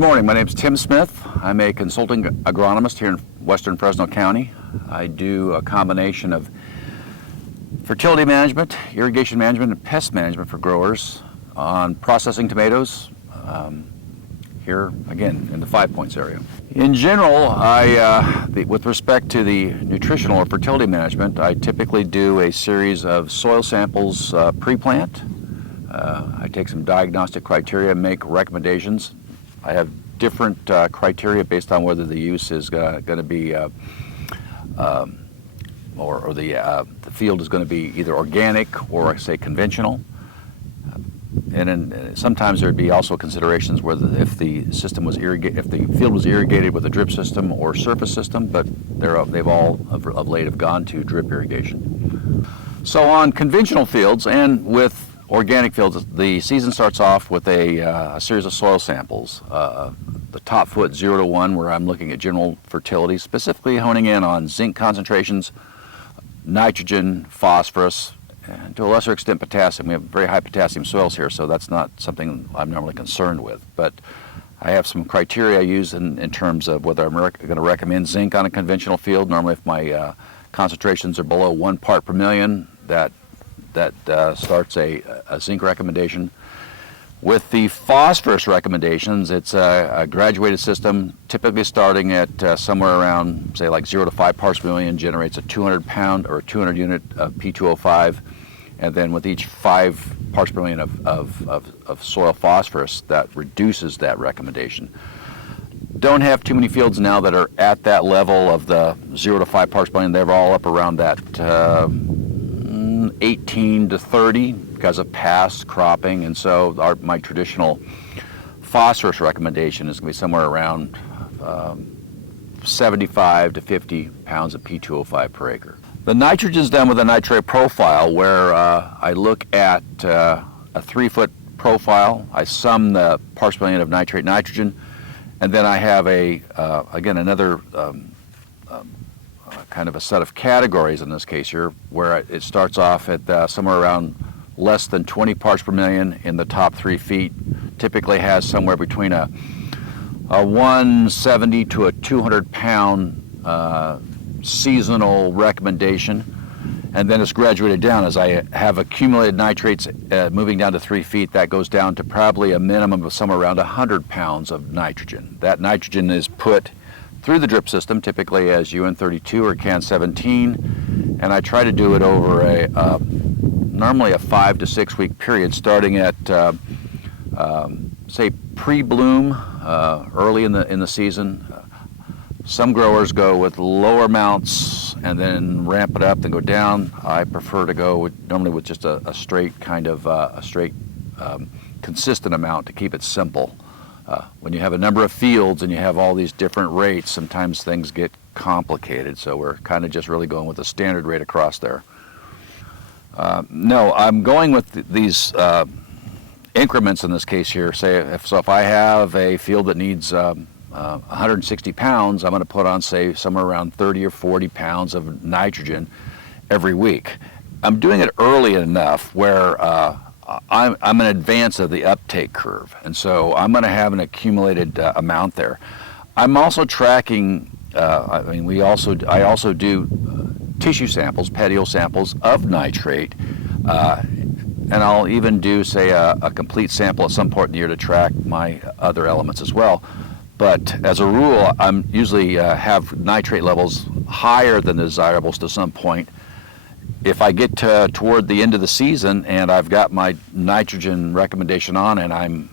Good morning. My name is Tim Smith. I'm a consulting agronomist here in western Fresno County. I do a combination of fertility management, irrigation management, and pest management for growers on processing tomatoes here, again, in the 5 Points area. In general, with respect to the nutritional or fertility management, I typically do a series of soil samples pre-plant. I take some diagnostic criteria and make recommendations. I have different criteria based on whether the use is going to be, or the field is going to be either organic or, say, conventional. And sometimes there'd be also considerations whether if the system was if the field was irrigated with a drip system or surface system, but they've all of late have gone to drip irrigation. So on conventional fields and with organic fields, the season starts off with a series of soil samples. The top foot 0 to 1, where I'm looking at general fertility, specifically honing in on zinc concentrations, nitrogen, phosphorus, and to a lesser extent potassium. We have very high potassium soils here, so that's not something I'm normally concerned with. But I have some criteria I use in terms of whether I'm going to recommend zinc on a conventional field. Normally if my concentrations are below 1 part per million, that starts a zinc recommendation. With the phosphorus recommendations, it's a graduated system, typically starting at somewhere around, say, like 0 to 5 parts per million, generates a 200 pound or 200 unit of P2O5, and then with each 5 parts per million of soil phosphorus, that reduces that recommendation. Don't have too many fields now that are at that level of the 0 to 5 parts per million. They're all up around that 18 to 30 because of past cropping, and so my traditional phosphorus recommendation is going to be somewhere around 75 to 50 pounds of P2O5 per acre. The nitrogen is done with a nitrate profile where I look at a 3-foot profile. I sum the parts per million of nitrate nitrogen, and then I have again another kind of a set of categories in this case here, where it starts off at somewhere around less than 20 parts per million in the top 3 feet. Typically has somewhere between a 170 to a 200 pound seasonal recommendation, and then it's graduated down. As I have accumulated nitrates moving down to 3 feet, that goes down to probably a minimum of somewhere around 100 pounds of nitrogen. That nitrogen is put through the drip system, typically as UN32 or CAN 17, and I try to do it over normally a 5 to 6 week period, starting at say pre-bloom early in the season. Some growers go with lower amounts and then ramp it up, then go down. I prefer to go normally with just a straight kind of consistent amount to keep it simple. When you have a number of fields and you have all these different rates, sometimes things get complicated, so we're kind of just really going with a standard rate across there. No, I'm going with these increments in this case here. Say if I have a field that needs 160 pounds, I'm going to put on, say, somewhere around 30 or 40 pounds of nitrogen every week. I'm doing it early enough where I'm in advance of the uptake curve, and so I'm going to have an accumulated amount there. I'm also tracking. I also do tissue samples, petiole samples of nitrate, and I'll even do, say, a complete sample at some point in the year to track my other elements as well. But as a rule, I'm usually have nitrate levels higher than the desirables to some point. If I get toward the end of the season and I've got my nitrogen recommendation on and I'm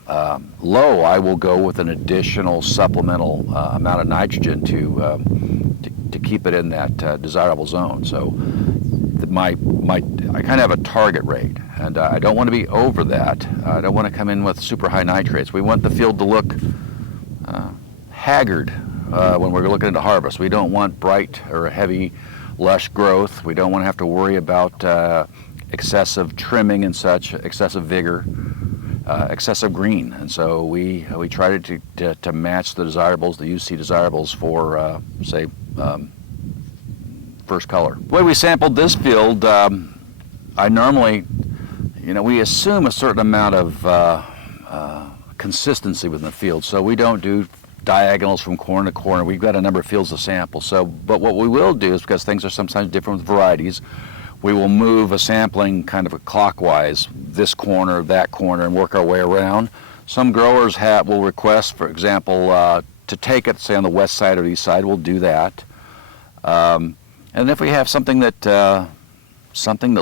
low, I will go with an additional supplemental amount of nitrogen to keep it in that desirable zone. So I kind of have a target rate, and I don't want to be over that. I don't want to come in with super high nitrates. We want the field to look haggard when we're looking into harvest. We don't want bright or heavy lush growth. We don't want to have to worry about excessive trimming and such, excessive vigor, excessive green. And so we try to match the desirables, the UC desirables for, say, first color. The way we sampled this field, I normally, we assume a certain amount of consistency within the field. So we don't do diagonals from corner to corner. We've got a number of fields to sample. So, but what we will do is, because things are sometimes different with varieties, we will move a sampling kind of a clockwise, this corner, that corner, and work our way around. Some growers will request, for example, to take it, say, on the west side or east side. We'll do that. And if we have something that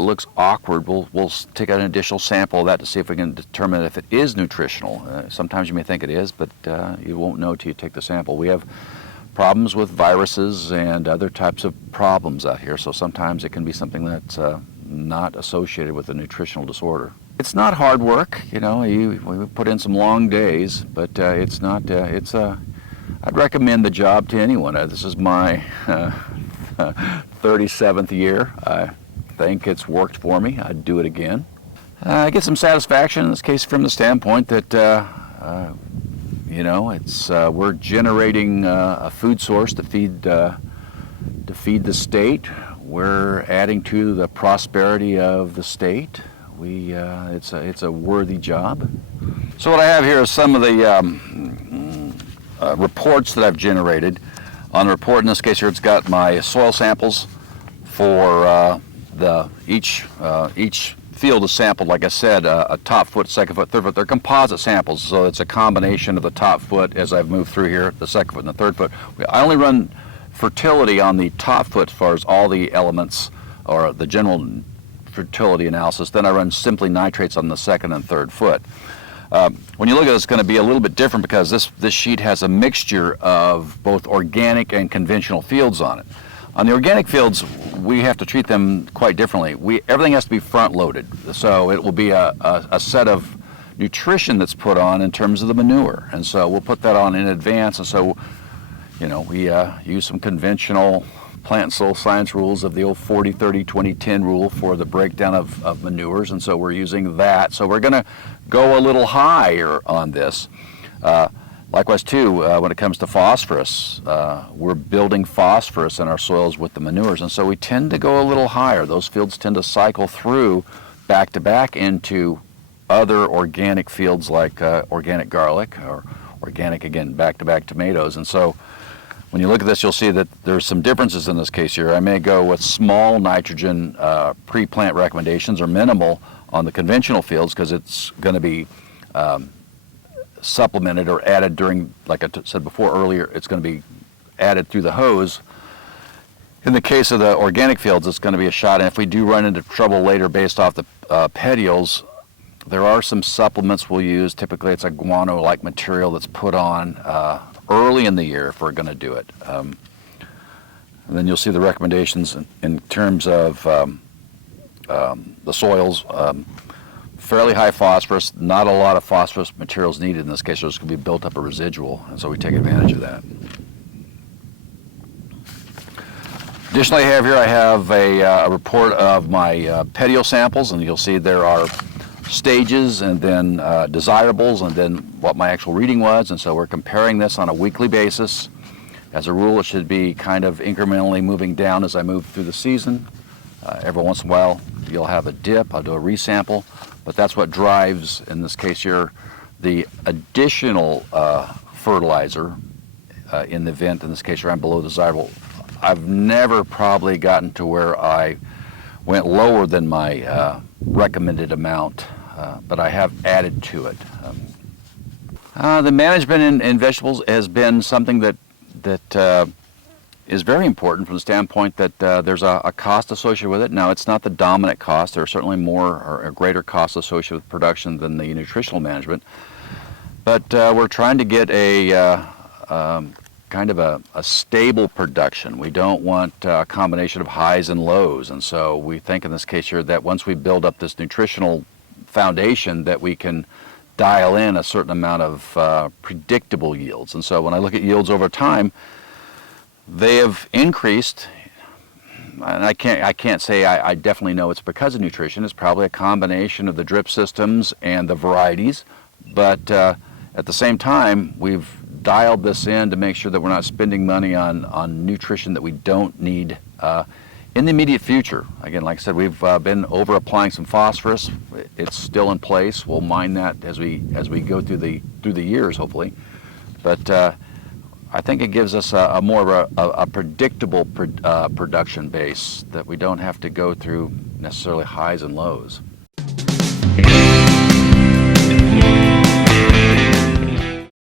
looks awkward, we'll take an additional sample of that to see if we can determine if it is nutritional. Sometimes you may think it is, but you won't know till you take the sample. We have problems with viruses and other types of problems out here, so sometimes it can be something that's not associated with a nutritional disorder. It's not hard work, you know. We put in some long days, but it's not. I'd recommend the job to anyone. This is my 37th year. I think it's worked for me. I'd do it again. I get some satisfaction in this case from the standpoint that we're generating a food source to feed the state. We're adding to the prosperity of the state. It's a worthy job. So what I have here is some of the reports that I've generated. On the report in this case here, it's got my soil samples for each field is sampled, like I said, a top foot, second foot, third foot. They're composite samples, so it's a combination of the top foot as I've moved through here, the second foot and the third foot. I only run fertility on the top foot as far as all the elements or the general fertility analysis. Then I run simply nitrates on the second and third foot. When you look at it, it's going to be a little bit different because this sheet has a mixture of both organic and conventional fields on it. On the organic fields, we have to treat them quite differently. Everything has to be front-loaded, so it will be a set of nutrition that's put on in terms of the manure, and so we'll put that on in advance. And so, we use some conventional plant and soil science rules of the old 40-30-20-10 rule for the breakdown of manures, and so we're using that. So we're going to go a little higher on this. Likewise, too, when it comes to phosphorus, we're building phosphorus in our soils with the manures, and so we tend to go a little higher. Those fields tend to cycle through back to back into other organic fields like organic garlic or organic, again, back to back tomatoes. And so when you look at this, you'll see that there's some differences in this case here. I may go with small nitrogen pre-plant recommendations or minimal on the conventional fields because it's going to be supplemented or added during, like I said before earlier, it's going to be added through the hose. In the case of the organic fields, it's going to be a shot, and if we do run into trouble later based off the petioles, there are some supplements we'll use. Typically it's a guano-like material that's put on early in the year if we're going to do it. And then you'll see the recommendations in terms of the soils. Fairly high phosphorus, not a lot of phosphorus materials needed in this case, so there's going to be built up a residual, and so we take advantage of that. Additionally, I have a report of my petiole samples, and you'll see there are stages and then desirables and then what my actual reading was, and so we're comparing this on a weekly basis. As a rule, it should be kind of incrementally moving down as I move through the season. Every once in a while, you'll have a dip. I'll do a resample. But that's what drives, in this case here, the additional fertilizer in the event, in this case here, I'm below the desirable. I've never probably gotten to where I went lower than my recommended amount, but I have added to it. The management in vegetables has been something that is very important from the standpoint that there's a cost associated with it. Now, it's not the dominant cost. There are certainly more or greater costs associated with production than the nutritional management. But we're trying to get a kind of a stable production. We don't want a combination of highs and lows. And so we think in this case here that once we build up this nutritional foundation that we can dial in a certain amount of predictable yields. And so when I look at yields over time, they have increased, and I can't say I definitely know it's because of nutrition. It's probably a combination of the drip systems and the varieties, but at the same time, we've dialed this in to make sure that we're not spending money on nutrition that we don't need In the immediate future, again, like I said, we've been over applying some phosphorus. It's still in place. We'll mine that as we go through the years, hopefully. But I think it gives us a more of a predictable production base that we don't have to go through necessarily highs and lows.